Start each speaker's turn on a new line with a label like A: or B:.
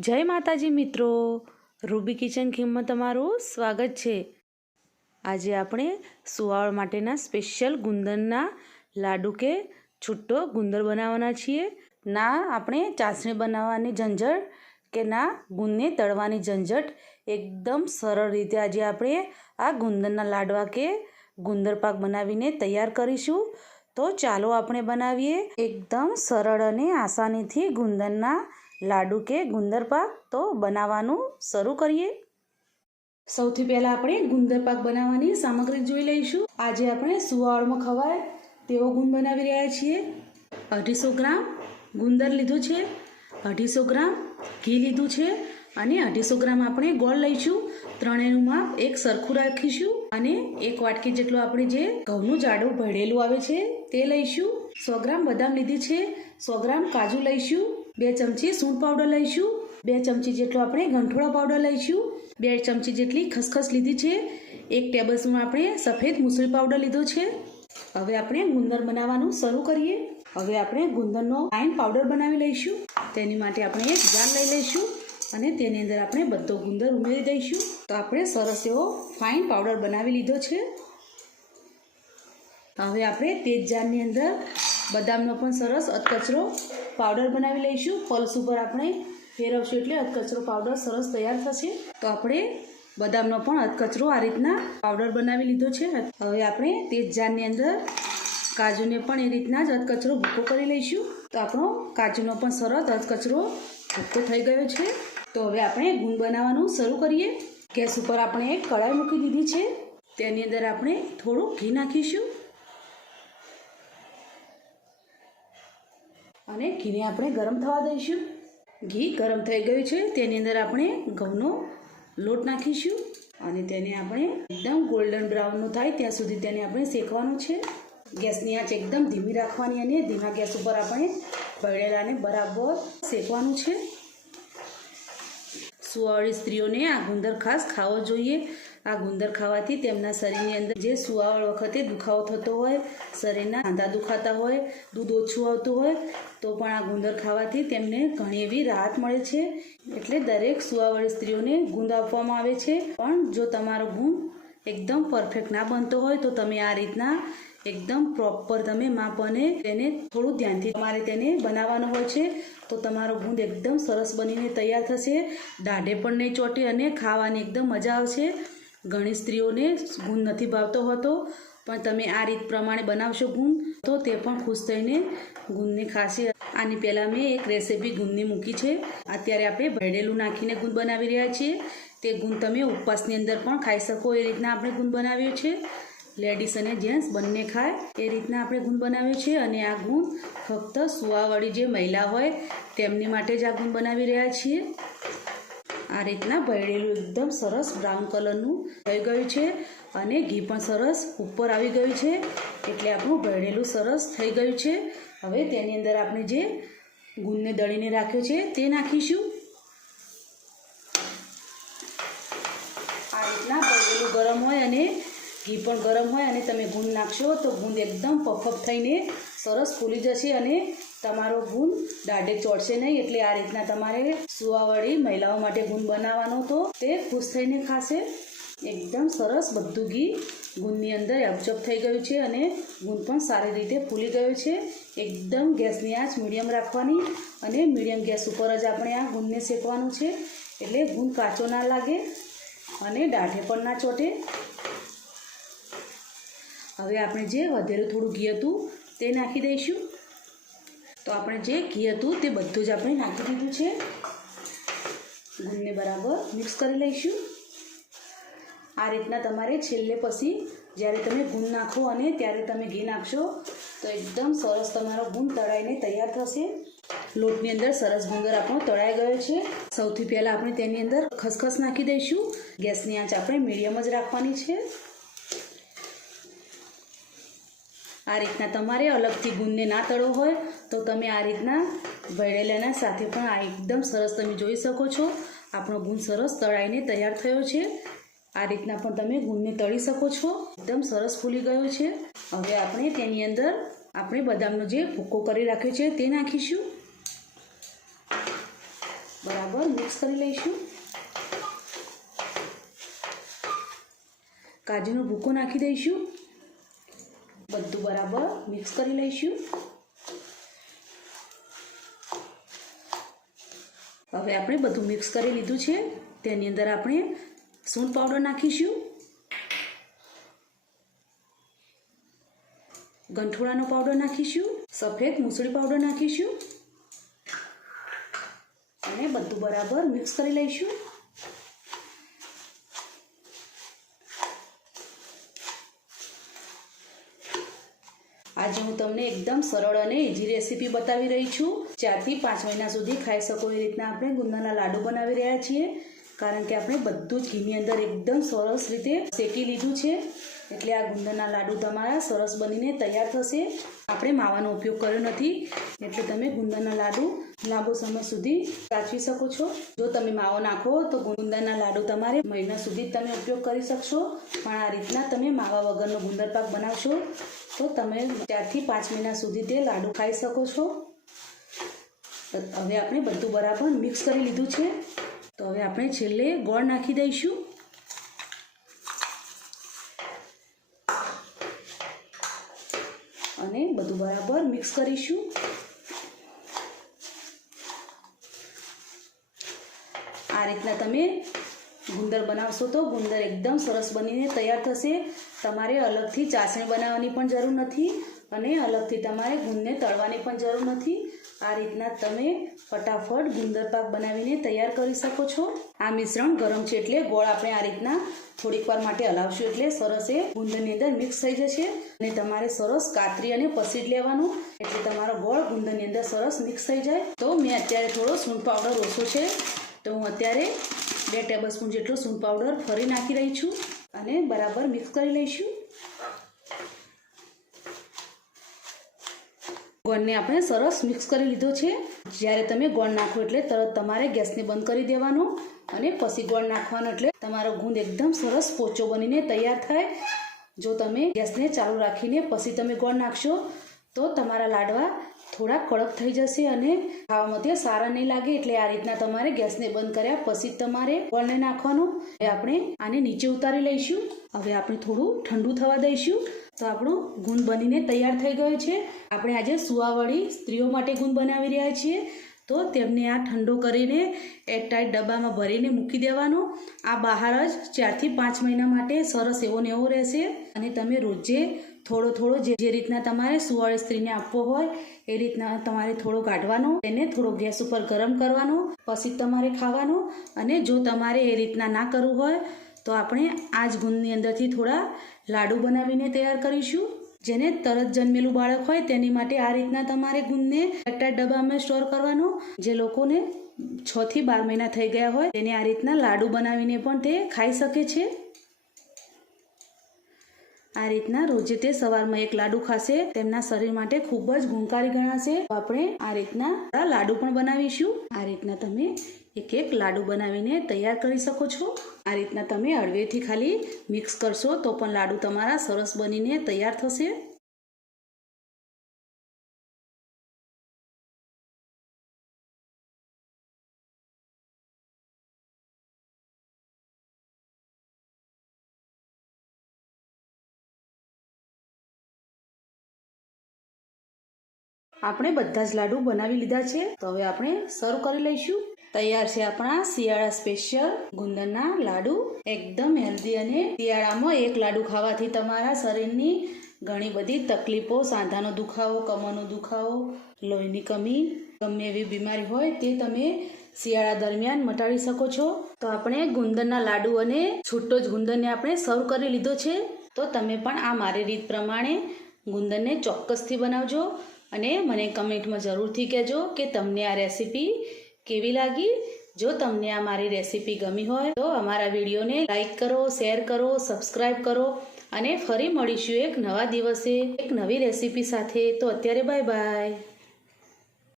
A: જય માતાજી મિત્રો. રૂબી કિચન કિંમત તમારું સ્વાગત છે. આજે આપણે સુવાળ માટેના સ્પેશિયલ ગુંદરના લાડુ કે છૂટો ગુંદર બનાવવાના છીએ. ના, આપણે ચાસણી બનાવવાની ઝંઝટ કે ના, ગુંદને તળવાની ઝંઝટ. એકદમ સરળ રીતે આજે આપણે આ ગુંદરના લાડવા કે ગુંદર પાક બનાવીને તૈયાર કરીશું. તો ચાલો આપણે બનાવીએ. એકદમ સરળ અને આસાનીથી ગુંદરના લાડુ કે ગુંદર પાક તો બનાવવાનું શરૂ કરીએ. સૌથી પહેલાં આપણે ગુંદર પાક બનાવવાની સામગ્રી જોઈ લઈશું. આજે આપણે સુવાળમાં ખવાય તેવો ગુંદ બનાવી રહ્યા છીએ. અઢીસો ગ્રામ ગુંદર લીધું છે, અઢીસો ગ્રામ ઘી લીધું છે અને અઢીસો ગ્રામ આપણે ગોળ લઈશું. ત્રણેયનું માપ એક સરખું રાખીશું અને એક વાટકી જેટલું આપણે જે ઘઉંનું જાડું ભળેલું આવે છે તે લઈશું. સો ગ્રામ બદામ લીધી છે, સો ગ્રામ કાજુ લઈશું. બે ચમચી સૂંઠ પાવડર લઈશું, બે ચમચી જેટલો આપણે ગંઠોળા પાવડર લઈશું, બે ચમચી જેટલી ખસખસ લીધી છે, એક ટેબલસ્પૂન આપણે સફેદ મુસળી પાવડર લીધો છે. હવે આપણે ગુંદર બનાવવાનું શરૂ કરીએ. હવે આપણે ગુંદરનો ફાઇન પાવડર બનાવી લઈશું. તેની માટે આપણે એક જાર લઈ લઈશું અને તેની અંદર આપણે બધો ગુંદર ઉમેરી દઈશું. તો આપણે સરસ એવો ફાઇન પાવડર બનાવી લીધો છે. હવે આપણે તે જારની અંદર બદામનો પણ સરસ અધકચરો પાવડર બનાવી લઈશું. પલ્સ ઉપર આપણે ફેરવશું એટલે અધકચરો પાવડર સરસ તૈયાર થશે. તો આપણે બદામનો પણ અધકચરો આ રીતના પાવડર બનાવી લીધો છે. હવે આપણે તે જ જારની અંદર કાજુને પણ એ રીતના જ અધકચરો ભૂકો કરી લઈશું. તો આપણો કાજુનો પણ સરસ અધકચરો ભૂકો થઈ ગયો છે. તો હવે આપણે ગુંદ બનાવવાનું શરૂ કરીએ. ગેસ ઉપર આપણે એક કઢાઈ મૂકી દીધી છે. તેની અંદર આપણે થોડું ઘી નાખીશું. અને ઘીને આપણે ગરમ થવા દઈશું. ઘી ગરમ થઈ ગયું છે, તેની અંદર આપણે ઘઉંનો લોટ નાખીશું અને તેને આપણે એકદમ ગોલ્ડન બ્રાઉનનો થાય ત્યાં સુધી તેને આપણે શેકવાનું છે. ગેસની આંચ એકદમ ધીમી રાખવાની અને ધીમા ગેસ ઉપર આપણે ભળેલાને બરાબર શેકવાનું છે. સુવાળી સ્ત્રીઓને આ ગુંદર ખાસ ખાવો જોઈએ. આ ગુંદર ખાવાથી તેમના શરીરની અંદર જે સુવાળ વખતે દુખાવો થતો હોય, શરીરના સાંધા દુખાતા હોય, દૂધ ઓછું આવતું હોય, તો પણ આ ગુંદર ખાવાથી તેમને ઘણી એવી રાહત મળે છે. એટલે દરેક સુવાવાળી સ્ત્રીઓને ગુંદ આપવામાં આવે છે. પણ જો તમારો ગુંદ એકદમ પરફેક્ટ ના બનતો હોય, તો તમે આ રીતના એકદમ પ્રોપર તમે માપ અને તેને થોડું ધ્યાનથી તમારે તેને બનાવવાનો હોય છે, તો તમારો ગુંદ એકદમ સરસ બનીને તૈયાર થશે. દાઢે પણ નહીં ચોટે અને ખાવાની એકદમ મજા આવશે. ઘણી સ્ત્રીઓને ગુંદ નથી ભાવતો હોતો, પણ તમે આ રીત પ્રમાણે બનાવશો ગુંદ તો તે પણ ખુશ થઈને ગુંદને ખાશે. આની પહેલાં મેં એક રેસીપી ગુંદની મૂકી છે. અત્યારે આપણે ભરડેલું નાખીને ગુંદ બનાવી રહ્યા છીએ. તે ગુંદ તમે ઉપવાસની અંદર પણ ખાઈ શકો, એ રીતના આપણે ગુંદ બનાવ્યો છે. લેડીઝ અને જેન્ટ્સ બંને ખાય, એ રીતના આપણે ગુંદ બનાવ્યો છે. અને આ ગુંદ ફક્ત સુવાવાળી જે મહિલા હોય, તેમની માટે જ આ ગુંદ બનાવી રહ્યા છીએ. આ રીતના ભળેલું એકદમ સરસ બ્રાઉન કલરનું થઈ ગયું છે અને ઘી પણ સરસ ઉપર આવી ગયું છે એટલે આપણું ભળેલું સરસ થઈ ગયું છે. હવે તેની અંદર આપણે જે ગુંદને દળીને રાખ્યો છે તે નાખીશું. આ રીતના ભળેલું ગરમ હોય અને ઘી પણ ગરમ હોય અને તમે ગુંદ નાખશો તો ગુંદ એકદમ પફફ થઈને સરસ ફૂલી જશે અને તમારો ગુણ દાઢે ચોટશે નહીં, એટલે આ રીતના તમારે સુવાવાળી મહિલાઓ માટે ગુણ બનાવવાનો તો તે ખુશ થઈને ખાશે. એકદમ સરસ બધું ઘી ગુંદની અંદર અબજબ થઈ ગયું છે અને ગુંદ પણ સારી રીતે ફૂલી ગયો છે. એકદમ ગેસની આંચ મીડિયમ રાખવાની અને મીડિયમ ગેસ ઉપર જ આપણે આ ગુંદને શેકવાનું છે. એટલે ગુંદ કાચો ના લાગે અને દાઢે પણ ના ચોટે. હવે આપણે જે વધેલું થોડું ઘી હતું તે નાખી દઈશું. તો આપણે જે ઘી હતું તે બધું જ આપણે નાખી દીધું છે. ગુંદને બરાબર મિક્સ કરી લઈશું. આ રીતના તમારે છેલ્લે પછી જ્યારે તમે ગુંદ નાખો અને ત્યારે તમે ઘી નાખશો, તો એકદમ સરસ તમારો ગુંદ તળાઈને તૈયાર થશે. લોટની અંદર સરસ ગુંદર આપણો તળાઈ ગયો છે. સૌથી પહેલાં આપણે તેની અંદર ખસખસ નાખી દઈશું. ગેસની આંચ આપણે મીડિયમ જ રાખવાની છે. આ રીતના તમારે અલગથી ગુંદને ના તળવો હોય તો તમે આ રીતના ભળેલાના સાથે પણ આ એકદમ સરસ તમે જોઈ શકો છો. આપણો ગુંદ સરસ તળાઈને તૈયાર થયો છે. આ રીતના પણ તમે ગુંદને તળી શકો છો. એકદમ સરસ ફૂલી ગયો છે. હવે આપણે તેની અંદર આપણે બદામનો જે ભૂકો કરી રાખ્યો છે તે નાખીશું. બરાબર મિક્સ કરી લઈશું. કાજુનો ભૂકો નાખી દઈશું. બધું બરાબર મિક્સ કરી લઈશું. હવે આપણે બધું મિક્સ કરી લીધું છે. તેની અંદર આપણે સૂંઠ પાવડર નાખીશું. ગંઠોળાનો પાવડર નાખીશું. સફેદ મૂસળી પાવડર નાખીશું. અને બધું બરાબર મિક્સ કરી લઈશું. આજે હું તમને એકદમ સરળ અને ઇઝી રેસીપી બતાવી રહી છું. ચારથી પાંચ મહિના સુધી ખાઈ શકો એ રીતના આપણે ગુંદાના લાડુ બનાવી રહ્યા છીએ. કારણ કે આપણે બધું જ ઘીની અંદર એકદમ સરસ રીતે શેકી લીધું છે. એટલે આ ગુંદાના લાડુ તમારા સરસ બનીને તૈયાર થશે. આપણે માવાનો ઉપયોગ કર્યો નથી. એટલે તમે ગુંદાના લાડુ લાંબો સમય સુધી સાચવી શકો છો. જો તમે માવો નાખો તો ગુંદરના લાડુ તમારે મહિના સુધી તમે ઉપયોગ કરી શકશો. પણ આ રીતના તમે માવા વગરનો ગુંદર પાક બનાવશો. તો તમે ચારથી પાંચ મહિના સુધી તે લાડુ ખાઈ શકો છો. હવે આપણે બધું બરાબર મિક્સ કરી લીધું છે. તો હવે આપણે છેલ્લે ગોળ નાખી દઈશું. અને બધું બરાબર મિક્સ કરીશું. આ રીતના તમે ગુંદર બનાવશો તો ગુંદર એકદમ સરસ બનીને તૈયાર થશે. તમારે અલગથી ચાસણી બનાવવાની પણ જરૂર નથી અને અલગથી તમારે ગુંદને તળવાની પણ જરૂર નથી. આ રીતના તમે ફટાફટ ગુંદર પાક બનાવીને તૈયાર કરી શકો છો. આ મિશ્રણ ગરમ છે એટલે ગોળ આપણે આ રીતના થોડીક વાર માટે હલાવશું એટલે સરસ એ ગુંદરની અંદર મિક્સ થઈ જશે. અને તમારે સરસ કાતરી અને પસીડ લેવાનું એટલે તમારો ગોળ ગુંદરની અંદર સરસ મિક્સ થઈ જાય. તો મેં અત્યારે થોડો સૂંઠ પાવડર ઓછો છે. તો હું અત્યારે બે ટેબલ સ્પૂન જેટલો સૂંઠ પાવડર ફરી નાખી રહી છું. અને બરાબર મિક્સ કરી લઈશું. ગોળને આપણે સરસ મિક્સ કરી લીધો છે. જ્યારે તમે ગોળ નાખો એટલે તરત તમારે ગેસને બંધ કરી દેવાનો અને પછી ગોળ નાખવાનો એટલે તમારો ગુંદ એકદમ સરસ પોચો બનીને તૈયાર થાય. જો તમે ગેસને ચાલુ રાખીને પછી તમે ગોળ નાખશો, તો તમારા લાડવા થોડા કડક થઈ જશે અને ખાવામાં તે સારા નહીં લાગે એટલે આ રીતના તમારે ગેસને બંધ કર્યા પછી તમારે ગોળને નાખવાનું. હવે આપણે આને નીચે ઉતારી લઈશું. હવે આપણે થોડું ઠંડુ થવા દઈશું. તો આપણું ગુણ બનીને તૈયાર થઈ ગયો છે. આપણે આજે સુવાવાળી સ્ત્રીઓ માટે ગુણ બનાવી રહ્યા છીએ. તો તેમને આ ઠંડો કરીને એરટાઈટ ડબ્બામાં ભરીને મૂકી દેવાનો. આ બહાર જ ચારથી પાંચ મહિના માટે સરસ એવો ને એવો રહેશે. અને તમે રોજે થોડો થોડો જે રીતના તમારે સુવાળ સ્ત્રીને આપવો હોય, એ રીતના તમારે થોડો કાઢવાનો, એને થોડો ગેસ ઉપર ગરમ કરવાનો, પછી તમારે ખાવાનો, અને જો તમારે એ રીતના ના કરવું હોય, તો આપણે આ જ ગુંદની અંદરથી થોડા લાડુ બનાવીને તૈયાર કરીશું. જેને તરત જન્મેલું બાળક હોય, તેની માટે આ રીતના તમારે ગુંદને કટ્ટા ડબ્બામાં સ્ટોર કરવાનો. જે લોકોને છ થી બાર મહિના થઈ ગયા હોય, તેને આ રીતના લાડુ બનાવીને પણ તે ખાઈ શકે છે. આ રીતના રોજે તે સવારમાં એક લાડુ ખાશે. તેમના શરીર માટે ખૂબ જ ગુણકારી ગણાશે. આપણે આ રીતના લાડુ પણ બનાવીશું. આ રીતના તમે એક એક લાડુ બનાવીને તૈયાર કરી શકો છો. આ રીતના તમે હળવેથી ખાલી મિક્સ કરશો તો પણ લાડુ તમારા સરસ બનીને તૈયાર થશે. આપણે બધા જ લાડુ બનાવી લીધા છે. તો હવે આપણે સર્વ કરી લઈશું. તૈયાર છે આપણા શિયાળા સ્પેશિયલ ગુંદરના લાડુ. એકદમ હેલ્ધી અને શિયાળામાં એક લાડુ ખાવાથી તમારા શરીરની ઘણી બધી તકલીફો, સાંધાનો દુખાવો, કમરનો દુખાવો, લોહીની કમી, ગમે એવી બીમારી હોય તે તમે શિયાળા દરમિયાન મટાડી શકો છો. તો આપણે ગુંદરના લાડુ અને છૂટો જ ગુંદરને આપણે સર્વ કરી લીધો છે. તો તમે પણ આ મારી રીત પ્રમાણે ગુંદરને ચોક્કસથી બનાવજો અને મને કમેન્ટમાં જરૂરથી કહેજો કે તમને આ રેસીપી કેવી લાગી. જો તમને આ મારી રેસીપી ગમી હોય તો અમારા વિડીયોને લાઇક કરો, શેર કરો સબસ્ક્રાઈબ કરો અને ફરી મળીશું એક નવા દિવસે એક નવી રેસીપી સાથે. તો અત્યારે બાય બાય.